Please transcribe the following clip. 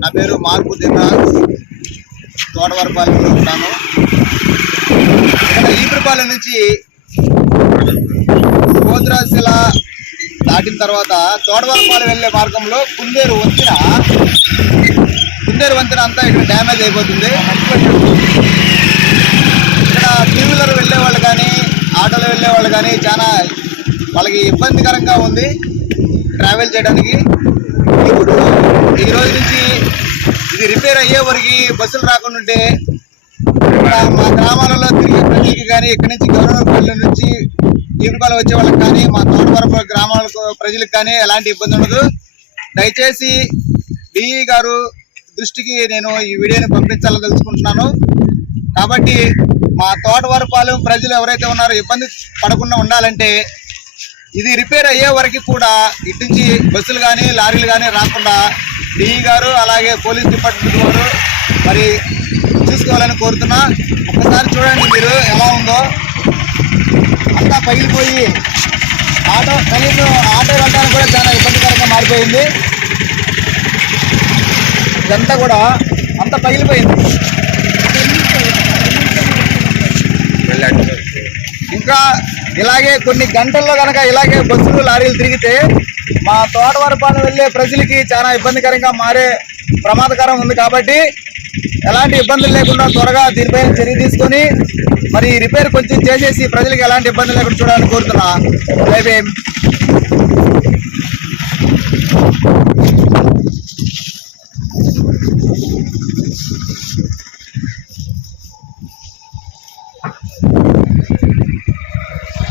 నా పేరు మార్పు దినరాజ్ తోటవరపాలెంలో ఉన్నాను. ఇక్కడ ఈపురపాలెం నుంచి గోద్రాశిల దాటిన తర్వాత తోటవరపాలెం వెళ్ళే మార్గంలో కుందేరు వంతెన. కుందేరు వంతెన అంతా ఇక్కడ డ్యామేజ్ అయిపోతుంది. ఇక్కడ టూ వీలర్ వెళ్ళే వాళ్ళు కానీ ఆటోలో వెళ్ళే వాళ్ళు కానీ చాలా వాళ్ళకి ఇబ్బందికరంగా ఉంది. ట్రావెల్ చేయడానికి ఈ రోజు నుంచి ఇది రిపేర్ అయ్యే వరకు బస్సులు రాకుండా ఉంటే ఇక్కడ మా గ్రామాలలో తిరిగే ప్రజలకి కానీ ఇక్కడి నుంచి గవర్నమెంట్ నుంచి ఈపురపాలెం వచ్చే వాళ్ళకి కానీ మా తోటవరపు గ్రామాలకు ప్రజలకు కానీ ఎలాంటి ఇబ్బంది ఉండదు. దయచేసి డిఈ గారు దృష్టికి నేను ఈ వీడియోని పంపించాలని తెలుసుకుంటున్నాను. కాబట్టి మా తోటవరపాలెం ప్రజలు ఎవరైతే ఉన్నారో ఇబ్బంది పడకుండా ఉండాలంటే ఇది రిపేర్ అయ్యే వరకు కూడా ఇటు నుంచి బస్సులు కానీ లారీలు కానీ రాకుండా డిఈ గారు అలాగే పోలీస్ డిపార్ట్మెంట్ వారు మరి చూసుకోవాలని కోరుతున్నా. ఒక్కసారి చూడండి మీరు ఎలా ఉందో. అంతా పగిలిపోయి ఆటో కనీసం ఆటో వెళ్ళడానికి కూడా చాలా ఇబ్బందికరంగా మారిపోయింది. ఇదంతా కూడా అంత పగిలిపోయింది. ఇంకా ఇలాగే కొన్ని గంటల్లో కనుక ఇలాగే బస్సులు లారీలు తిరిగితే మా తోటవరపాలెం వెళ్ళే ప్రజలకి చాలా ఇబ్బందికరంగా మారే ప్రమాదకరం ఉంది కాబట్టి ఎలాంటి ఇబ్బందులు లేకుండా త్వరగా దీనిపైన చర్య తీసుకొని మరి రిపేర్ కొంచెం చేసేసి ప్రజలకు ఎలాంటి ఇబ్బందులు లేకుండా చూడాలని కోరుతున్నా. అయితే